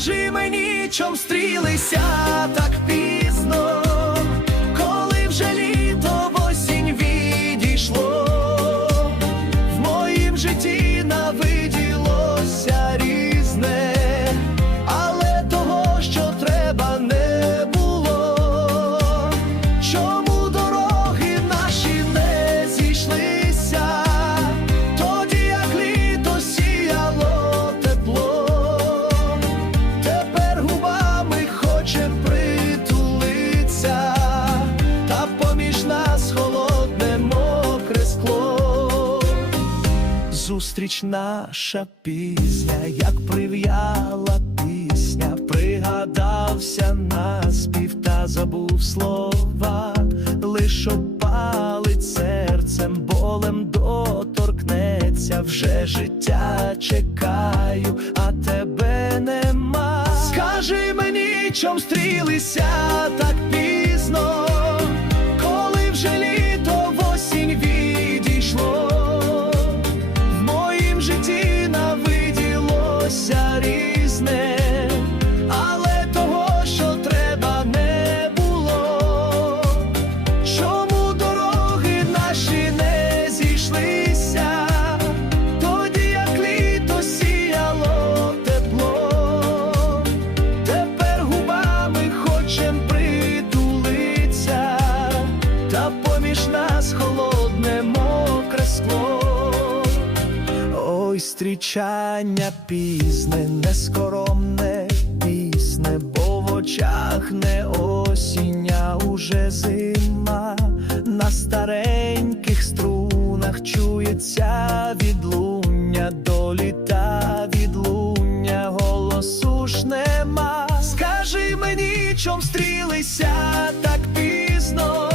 Скажи мені, чом стрілися так пізно Зустріч наша пізня, як прив'яла пісня, пригадався наспів та забув слова, лиш опалить серцем, болем доторкнеться, вже життя чекаю, а тебе нема. Скажи мені, чом стрілися нас холодне мокре скло, ой, стрічання пізне, нескоромне пісне, бо в очах не осіння уже зима, на стареньких струнах чується відлуння, доліта відлуння, голосу ж нема. Скажи мені, чом стрілися так пізно.